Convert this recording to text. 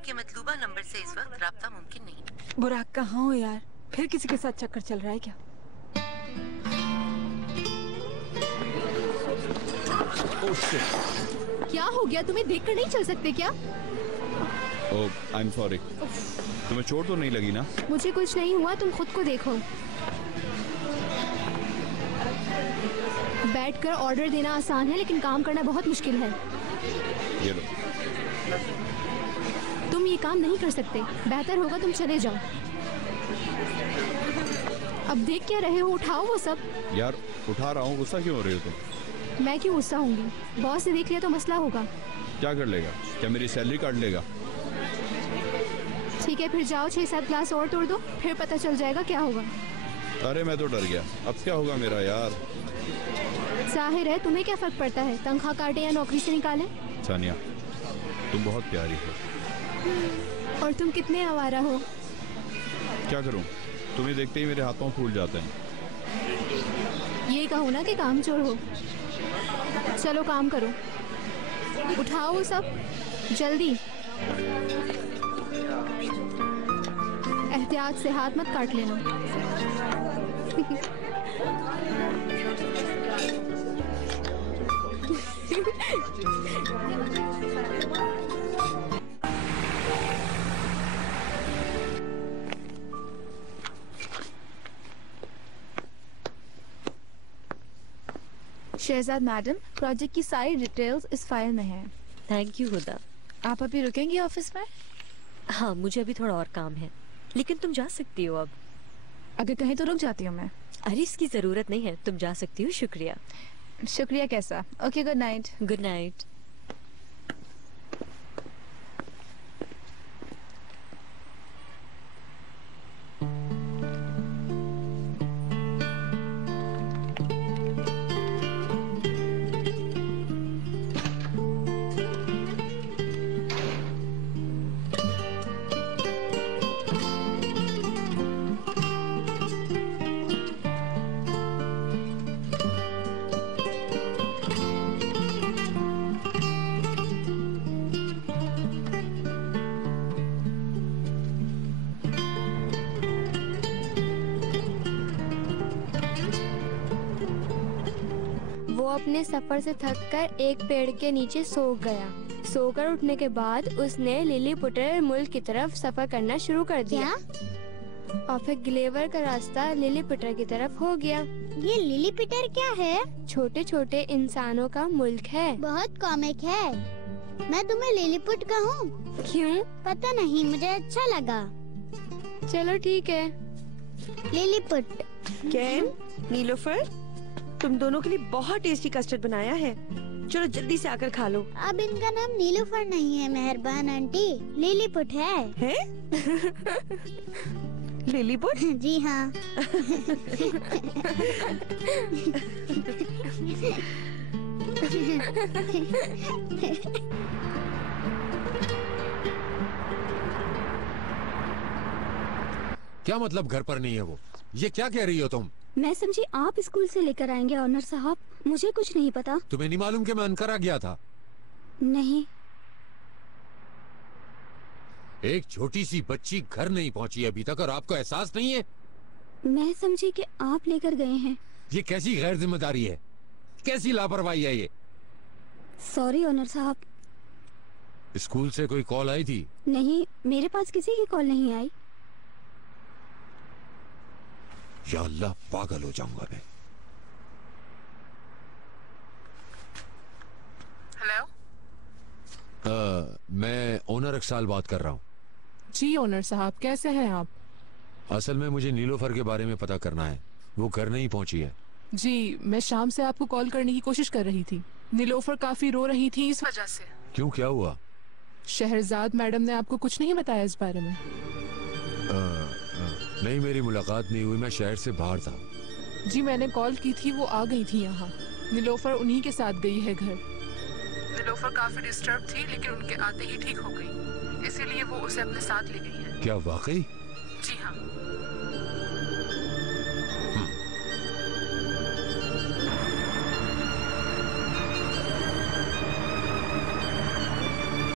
आपके मतलूबा नंबर से इस वक्त राब्ता मुमकिन नहीं। बुराक कहाँ हो यार? फिर किसी के साथ चक्कर चल रहा है क्या? Oh shit. क्या हो गया? तुम्हें देखकर नहीं चल सकते क्या? ओह आई एम सॉरी। तुम्हें चोट तो नहीं लगी ना? मुझे कुछ नहीं हुआ, तुम खुद को देखो। बैठकर ऑर्डर देना आसान है लेकिन काम करना बहुत मुश्किल है। ये लो। तुम ये काम नहीं कर सकते, बेहतर होगा तुम चले जाओ। अब देख क्या रहे हो? उठाओ वो सब। यार उठा रहा हूँ, गुस्सा क्यों हो रही हो तुम? मैं क्यों गुस्सा होंगी? बॉस ने देख लिया तो मसला होगा। क्या कर लेगा? क्या मेरी सैलरी काट लेगा? ठीक है फिर जाओ, 6-7 ग्लास और तोड़ दो, फिर पता चल जाएगा क्या होगा। अरे मैं तो डर गया, अब क्या होगा मेरा यार? जाहिर है, तुम्हें क्या फर्क पड़ता है, तनख्वाह काटे या नौकरी से निकाले। सानिया तुम बहुत प्यारी हो। और तुम कितने आवारा हो। क्या करूं, तुम्हें देखते ही मेरे हाथों फूल जाते हैं। ये कहो ना कि कामचोर हो। चलो काम करो, उठाओ वो सब जल्दी। एहतियात से हाथ मत काट लेना। शहजाद मैडम, प्रोजेक्ट की सारी डिटेल्स इस फाइल में है। थैंक यू हुदा। आप अभी रुकेंगी ऑफिस में? हाँ मुझे अभी थोड़ा और काम है, लेकिन तुम जा सकती हो अब। अगर कहीं तो रुक जाती हूँ मैं। अरे इसकी जरूरत नहीं है, तुम जा सकती हो। शुक्रिया। शुक्रिया कैसा? Okay good night. Good night. अपने सफर से थककर एक पेड़ के नीचे सो गया। सोकर उठने के बाद उसने लिलीपुटर मुल्क की तरफ सफर करना शुरू कर दिया। और फिर ग्लेवर का रास्ता लिलीपुटर की तरफ हो गया। ये लिलीपुटर क्या है? छोटे छोटे इंसानों का मुल्क है। बहुत कॉमिक है। मैं तुम्हें लिलीपुट कहूँ? क्यों? पता नहीं, मुझे अच्छा लगा। चलो ठीक है। लिलीपुट। केन, नीलोफर, तुम दोनों के लिए बहुत टेस्टी कस्टर्ड बनाया है। चलो जल्दी से आकर खा लो। अब इनका नाम नीलोफर नहीं है मेहरबान आंटी, लिलीपुट है। लिलीपुट? जी हाँ। क्या मतलब घर पर नहीं है वो? ये क्या कह रही हो तुम? मैं समझी आप स्कूल से लेकर आएंगे ऑनर साहब, मुझे कुछ नहीं पता। तुम्हें नहीं मालूम कि मैं अनकरा गया था? नहीं। एक छोटी सी बच्ची घर नहीं पहुंची अभी तक और आपको एहसास नहीं है? मैं समझी कि आप लेकर गए हैं। ये कैसी गैर जिम्मेदारी है, कैसी लापरवाही है ये? सॉरी ऑनर साहब। स्कूल से कोई कॉल आई थी? नहीं, मेरे पास किसी की कॉल नहीं आई। या अल्लाह, पागल हो जाऊंगा मैं। हेलो, मैं ओनर अक्साल बात कर रहा हूँ। जी ओनर साहब, कैसे हैं आप? असल में मुझे नीलोफर के बारे में पता करना है, वो घर नहीं पहुंची है। जी, मैं शाम से आपको कॉल करने की कोशिश कर रही थी। नीलोफर काफी रो रही थी इस वजह से। क्यों, क्या हुआ? शहरजाद मैडम ने आपको कुछ नहीं बताया इस बारे में? नहीं, मेरी मुलाकात नहीं हुई, मैं शहर से बाहर था। जी मैंने कॉल की थी, वो आ गई थी यहाँ। नीलोफर उन्हीं के साथ गई है घर। नीलोफर काफी डिस्टर्ब थी लेकिन उनके आते ही ठीक हो गई, इसीलिए वो उसे अपने साथ ले गई है। क्या वाकई? जी हाँ।